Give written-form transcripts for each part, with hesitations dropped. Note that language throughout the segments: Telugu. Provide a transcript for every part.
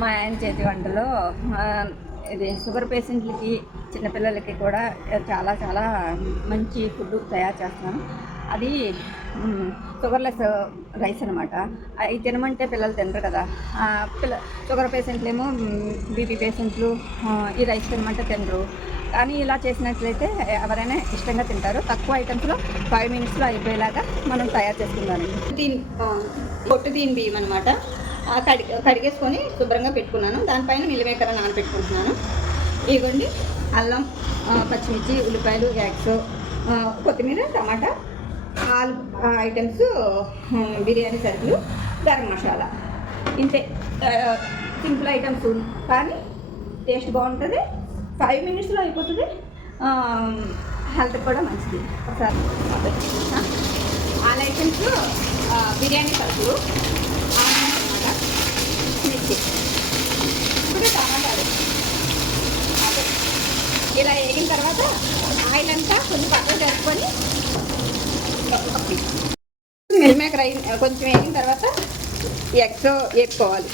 మా ఆయన చేతి వంటలో ఇది షుగర్ పేషెంట్లకి చిన్నపిల్లలకి కూడా చాలా చాలా మంచి ఫుడ్ తయారు చేస్తున్నాను. అది షుగర్లెస్ రైస్ అనమాట. అవి తినమంటే పిల్లలు తినరు కదా. షుగర్ పేషెంట్లు ఏమో బీపీ పేషెంట్లు ఈ రైస్ తినమంటే తినరు. కానీ ఇలా చేసినట్లయితే ఎవరైనా ఇష్టంగా తింటారు. తక్కువ ఐటమ్స్లో 5 మినిట్స్లో అయిపోయేలాగా మనం తయారు చేసుకుందామండి. పొట్టు దీని బియ్యం అనమాట. కడిగేసుకొని శుభ్రంగా పెట్టుకున్నాను. దానిపైన మిల్లిమేకర్ నానబెట్టుకుంటున్నాను. ఇదిగోండి అల్లం, పచ్చిమిర్చి, ఉల్లిపాయలు, ఎగ్స్, కొత్తిమీర, టమాటా, ఆల్ ఐటమ్స్, బిర్యానీ సరుకులు, గరం మసాలా. ఇంతే సింపుల్ ఐటమ్స్ కానీ టేస్ట్ బాగుంటుంది. 5 మినిట్స్లో అయిపోతుంది. హెల్త్ కూడా మంచిది. ఒకసారి ఆల్ ఐటమ్స్ బిర్యానీ సరుకులు, టమాటా, మిర్చి, ఇప్పుడు టమాటాలు ఇలా వేగిన తర్వాత ఆయిల్ అంతా కొంచెం పక్కన జరుపుకొని మిల్ మేకర్ కొంచెం వేగిన తర్వాత ఎగ్స్ వేపుకోవాలి.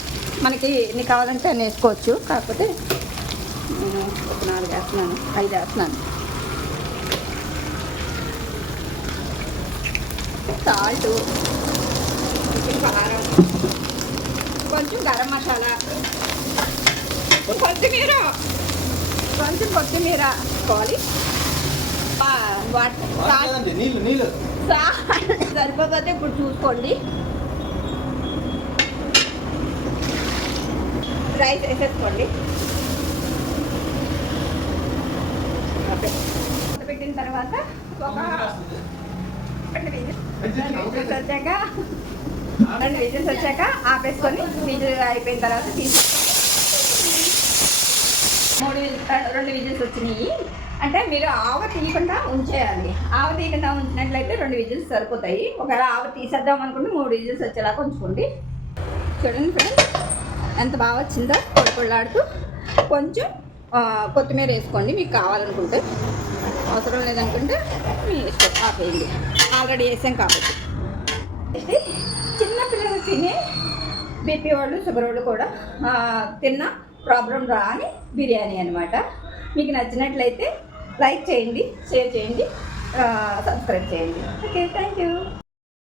మనకి ఎన్ని కావాలంటే అన్ని వేసుకోవచ్చు. కాకపోతే నేను ఒక 4 వేస్తున్నాను, 5 వేస్తున్నాను. సాల్ట్, కొంచెం కారం, కొంచెం గరం మసాలా, కొత్తిమీర వేసుకోవాలి. సరిపోతే ఇప్పుడు చూసుకోండి. రైస్ వేసేసుకోండి. పెట్టిన తర్వాత ఒక 2 విజిల్స్ వచ్చాక ఆపేసుకొని విజిల్ అయిపోయిన తర్వాత తీసుకొని 2 విజిల్స్ వచ్చినాయి అంటే మీరు ఆవ తీయకుండా ఉంచేయాలి. ఆవ తీయకుండా ఉంచినట్లయితే 2 విజిల్స్ సరిపోతాయి. ఒకవేళ ఆవ తీసేద్దాం అనుకుంటే 3 విజిల్స్ వచ్చేలాగా ఉంచుకోండి. చూడండి ఫ్రెండ్స్ ఎంత బాగా వచ్చిందో పొడిపొడిలాడుతూ. కొంచెం కొత్తిమీర వేసుకోండి మీకు కావాలనుకుంటే. అవసరం లేదనుకుంటే మీ ఇష్టం, ఆపేయండి. ఆల్రెడీ వేసాం కాబట్టి. చిన్నపిల్లలు తినే బీపీ వాళ్ళు, షుగర్ వాళ్ళు కూడా తిన్న ప్రాబ్లం రాని బిర్యానీ అనమాట. మీకు నచ్చినట్లయితే లైక్ చేయండి, షేర్ చేయండి, సబ్స్క్రైబ్ చేయండి. Okay, thank you.